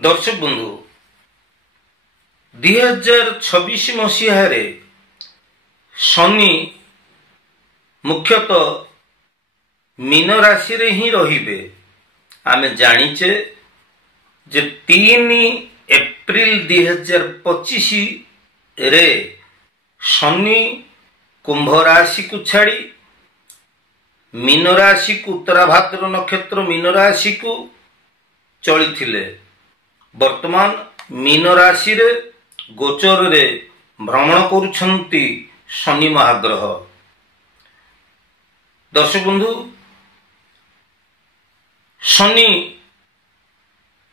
दर्शक बंधु 2026 मसीह शनि मुख्यतः मीन राशि रे ही रहिबे। आमे जानिचे जे 3 एप्रिल 2025 रे शनि कुंभ राशि को छाड़ी मीन राशि को उत्तराभाद्र नक्षत्र मीन राशि को चली थिले। वर्तमान मीन राशि रे गोचर रे भ्रमण करुछंती शनि महाग्रह। दर्शक बंधु शनि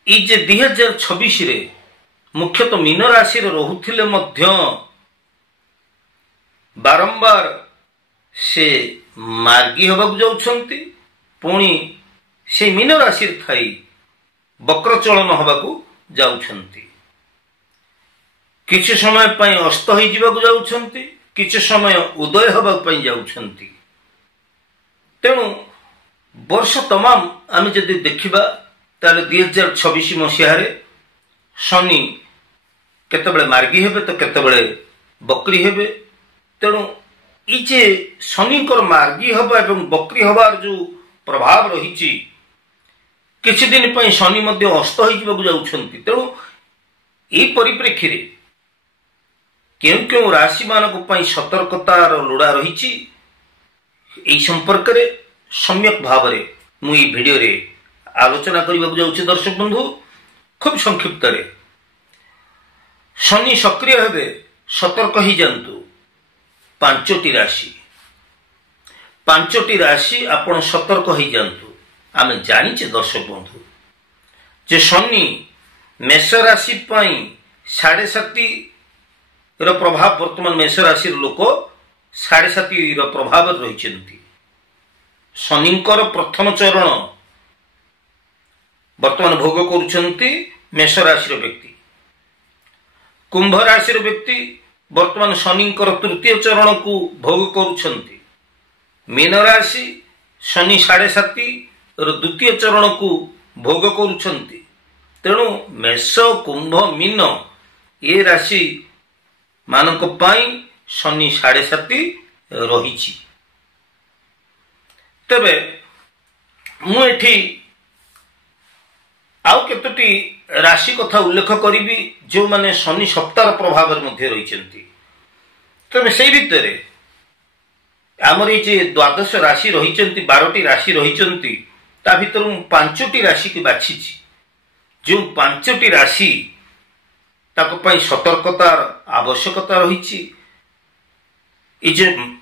इजे 2026 रे मुख्यतः मीन राशि रे रहुथिले मध्य बारंबार से मार्गी होबाक जाउछंती, पुणी से मीन राशि रे थाई वक्र चलन होबाकू जाउछंती। किछ समय पई अस्त होई जिबाकू जाउछंती, किछ समय उदय होबाक पई जाउछंती। तेणु वर्ष तमाम आमे जदि देखिबा ताले 2026 मसीह रे शनि केतेबेले मार्गी हेबे तो केतेबेले बकरी हेबे। तेणु ई जे शनिकर मार्गी हवा एवं बकरी हवार जो प्रभाव रही किछि दिन पई शनि मध्य अस्त होई जिबाकू जाउछंती। तेणु ई परिप्रेक्षी रे केउ राशि मानक पई सतर्कतार लोड़ा रही एई संपर्क रे सम्यक भाव रे मु ई वीडियो रे आलोचना करबाकू जाउछि। दर्शक बंधु खूब संक्षिप्त रे शनि सक्रिय हेबे सतर्क ही जानतु। पांचटी राशि आपण सतर्क ही जानतु। आमे जानिचे दर्शक बंधु जे शनि मेष राशि पई 7.5 रो प्रभाव वर्तमान मेष राशि लोक 7.5 रो प्रभाव रहिचंती। शनिकर प्रथम चरण वर्तमान भोग करुछंती मेष राशि रो व्यक्ति। कुंभ राशि रो व्यक्ति वर्तमान शनिकर तृतीय चरण को भोग करुछंती। मीन राशि शनि 7.5 रो द्वितीय चरण को भोग करुछंती। तेणु मेष कुंभ मीन ये राशि मानक पाई शनि 7.5 रहिछि। तबे मु एठी आउ केतोटी राशि कथा उल्लेख करी जो माने शनि सप्ताह प्रभाव मध्य रही। तबे से भितर आमर ये द्वादश राशि रही 12टी राशि रही ता भीतर 5टी राशि की बाछी। जो 5टी राशि ताको पई सतर्कतार आवश्यकता रही।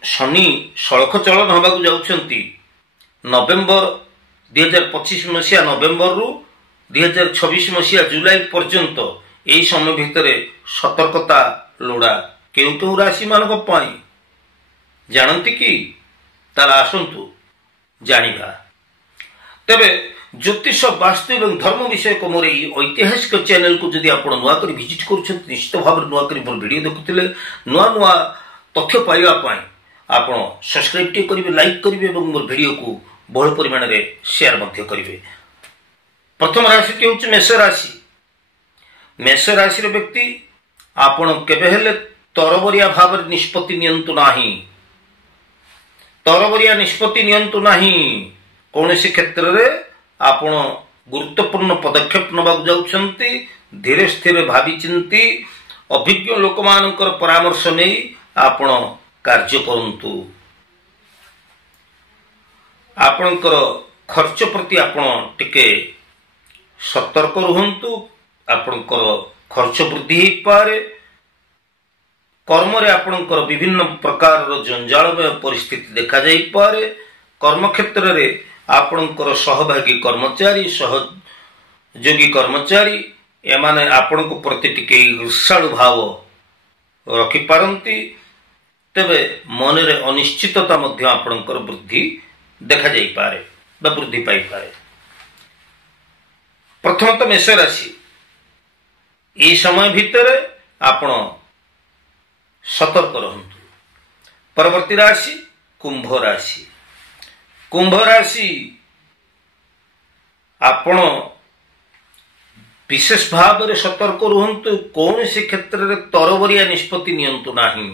शनि सड़क चलन होबाकू जाउछंती नवेम्बर 2025 मसीहा नवेम्बर रु 2026 मसीहा जुलाई पर्यंत यही समय भितर सतर्कता लोड़ा। केउ राशि मानक पई जानती कि ताला आसंतु जानिबा। तबे ज्योतिष वास्तु एवं धर्म विषय को मोर ऐतिहासिक चैनल को जदि आप नुआ कर विजिट कर निश्चित भाव नुआ कर मोर वीडियो देखुले नुआ नुआ तथ्य पाइबा पई आप सब्सक्राइब टे करिवे, लाइक करिवे एवं मोर वीडियो को बहुल परिमाण रे शेयर मध्य करिवे। प्रथम राशि के होच मेष राशि। मेष राशि रे व्यक्ति आपण केबे हेले तरबरिया भाव रे निष्पत्ति नियंतु नाही। तरबरिया निष्पत्ति नियंतु नाही। कौनसी क्षेत्र रे आपण गुरुत्वपूर्ण पदक्षेप नबाक जाउछंती। धीरे स्थिर भावी चिंती अभिज्ञ लोक मानकर परामर्श नै आपण कार्य करंतु। आपणकर खर्च प्रति आपण टिके सतर्क रुहंतु। आपणकर खर्च वृद्धि हो पारे। कर्म रे आपणकर विभिन्न प्रकार जंजालमय परिस्थिति देखा जाई पारे। कर्म क्षेत्र रे आपणकर सहभागी कर्मचारी सहयोगी कर्मचारी एमाने आपणको प्रति टिके ईर्ष्यालु भाव रखि पारंती। तबे मन रे अनिश्चितता मध्य आपणकर वृद्धि देखा जाई पारे बा वृद्धि पाई पारे। प्रथमतः मेष राशि ए समय भितर आपण सतर्क रहंतु। परवर्ती राशि कुंभ राशि। कुंभ राशि आपण विशेष भाव में सतर्क रुहतु कौन सी क्षेत्र में तरबरिया निष्पत्ति नियंतु नहीं।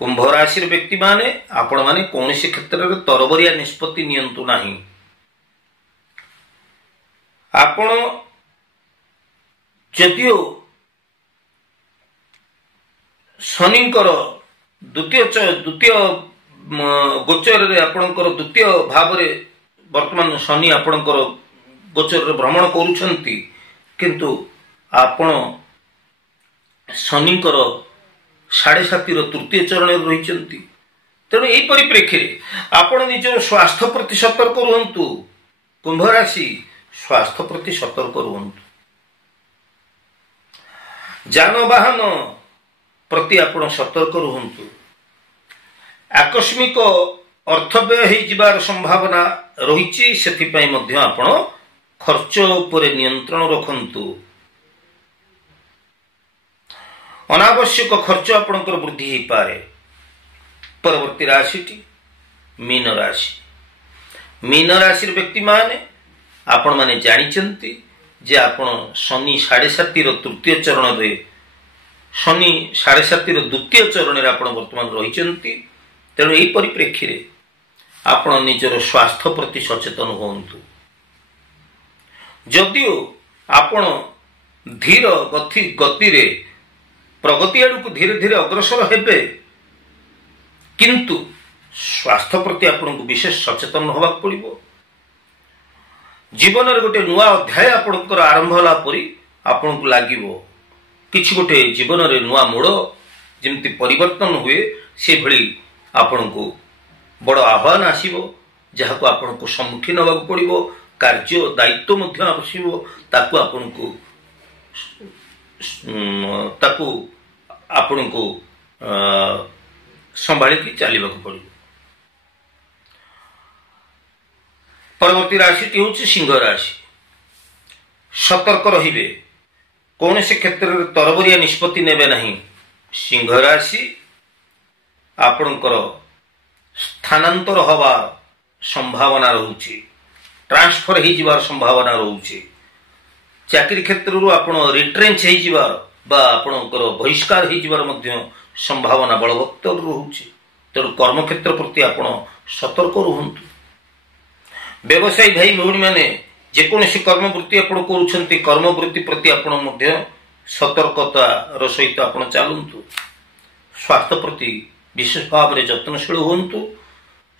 कुंभ राशि व्यक्ति माने आपण माने कौन सी क्षेत्र में तरबरिया निष्पत्ति नियंतु नहीं। आपण जदियो शनिंकर द्वितीय गोचर रे आपणकर द्वितीय भाव रे वर्तमान शनि आपणकर गोचर रे भ्रमण करूछंती, किंतु आपण शनिंकर 7.5 तृतीय चरण रही। तेणु यही परिप्रेक्षी आपण निजर स्वास्थ्य प्रति सतर्क रुहतु। कुंभ राशि स्वास्थ्य प्रति सतर्क रुहतु। जानवाहन प्रति आपण सतर्क रुहतु। आकस्मिक अर्थव्यय हो जिबार संभावना रही, से आपण खर्च उपरे नियंत्रण रखंतु। अनावश्यक खर्च आपणकर वृद्धि हो पारे। परवर्ती राशि मीन राशि। मीन राशि व्यक्ति माने आपण माने जानिचंती जे आपण शनि 7.5 तृतीय चरण रे शनि 7.5 द्वितीय चरण रे आपण वर्तमान रही। तेणु यही परिप्रेक्षी रे आपण निजर स्वास्थ्य प्रति सचेतन होंतु। जदियो आपण धीर गति रे प्रगति आड़क धीरे धीरे अग्रसर हेबे, किंतु स्वास्थ्य प्रति आपन को विशेष सचेतन होगा पड़िबो। जीवन रे गोटे नुआ अध्याय आपनकर आरंभ होला परी आपन को लागिबो। किछि गोटे जीवन रे नुआ मोड़ जेमति परिवर्तन हुए से भली आपन को बड़ आह्वान आसीबो, जहा को आपन को सम्मुखीन होगा पड़िबो। कार्य दायित्व मध्य आसीबो, ताकू आपन को संभाली चलने पड़े। परवर्ती राशि हूँ सिंह राशि। सतर्क रहिबे, कौन से क्षेत्र में तरबरिया निष्पत्ति नेबे नहीं। सिंह राशि आपणकर स्थानांतर हवा संभावना रहुछि, ट्रांसफर हो जिबार संभावना रहुछि। चाकरी क्षेत्र आपण रिट्रेंच हो जिबार बा आपणकर बहिष्कार हो जिबार मध्य संभावना बलवत्तर रहुछि। तेणु कर्म क्षेत्र प्रति आपण सतर्क रुहंतु। व्यवसायी भाई भौणी माने जेकोसी कर्मवृत्ति आपण करूछंती, कर्मवृत्ति प्रति आपण मध्य सतर्कतार सहित आपण चलंतु। स्वास्थ्य प्रति विशेष भाव में जत्नशील होंतु।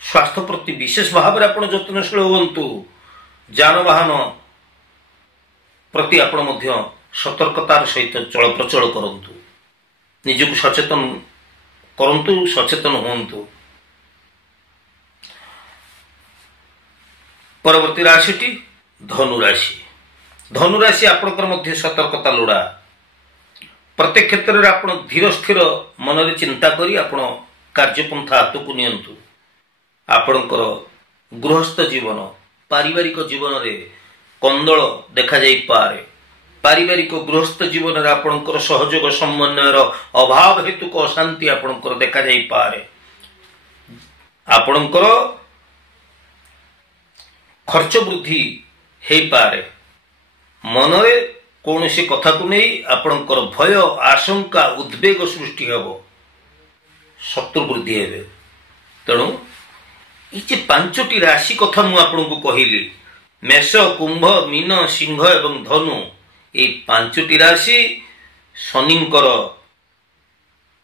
स्वास्थ्य प्रति विशेष भाव में आपण जत्नशील होंतु। जानवाहन प्रति आपण मध्य सतर्कतार सहित चल प्रचल करंतु। निजକୁ सचेतन करंतु, सचेतन होंतु। परवर्ती राशि धनु राशि। धनु राशि आपणकर मध्य सतर्कता लोड़ा। प्रत्येक क्षेत्र में आपण धीर स्थिर मन रे चिंता करी आपण कार्यपंथा हाथ को नियंतु। आपणकर गृहस्थ जीवन पारिवारिक जीवन रे कंदल देखा जाई पारे। पारिवारिक गृहस्थ जीवन रे आपणकर सहयोग समन्वयर अभाव हेतु को अशांति आपणकर देखा जाई पारे। आपणकर खर्च वृद्धि हे पारे। मनरे कौनसी कथा को नहीं आपणकर भय आशंका उद्वेग सृष्टि हेबो, शत्रु वृद्धि हेबे। तेणु ये 5टी राशि कथा मु आपनको कहली, मेष, कुंभ, मीन, सिंह एवं धनु, ये 5टी राशि शनिंकर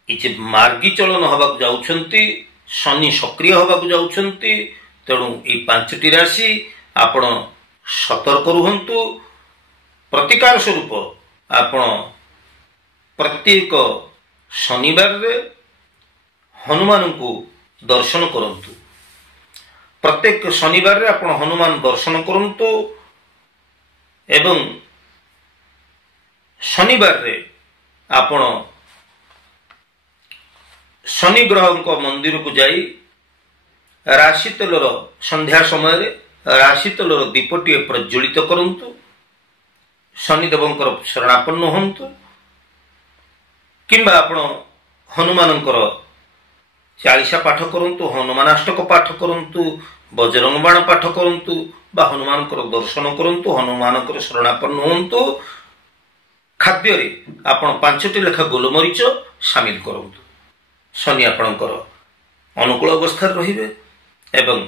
ये मार्गी चलन हवाक जाउछंती। शनि सक्रिय हवाक जाउछंती। तेणु ये 5टी राशि आपण सतर्क रुहंतु। प्रतिकार स्वरूप आपण प्रत्येक शनिवार रे हनुमान को दर्शन करंतु। प्रत्येक शनिवार रे आपण हनुमान दर्शन करंतु एवं शनिवार रे आपण शनि ग्रह को मंदिर को जाई राशि तेलर संध्या समय रे राशि तेलर दीपटी प्रज्वलित करंतु। शनिदेवंकर शरणापन्न हंतु। किंबा आपण हनुमानंकर चालीसा पाठ करंतु, हनुमानाष्टक पाठ करंतु, बजरंग बाण पाठ करंतु, बा हनुमान दर्शन करंतु, हनुमान शरणापन्न हुंतु। खाद्य आपण 5टी लेखा गोलमरीच सामिल करंतु। शनि आपणकर अनुकूल अवस्था रहिबे एवं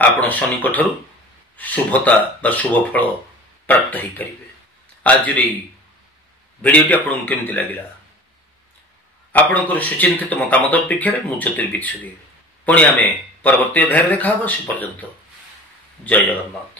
आपण शनि कठरू शुभता बा शुभ फल प्राप्त हो पारे। आज भिडियोटी आपको केमती लगे आपणकर सुचिंतित मतामत अपेक्षा मु ज्योतिर्विद सूर्य पुणी आम परवर्ती अध्याय देखा से पर्यंत जय जगन्नाथ।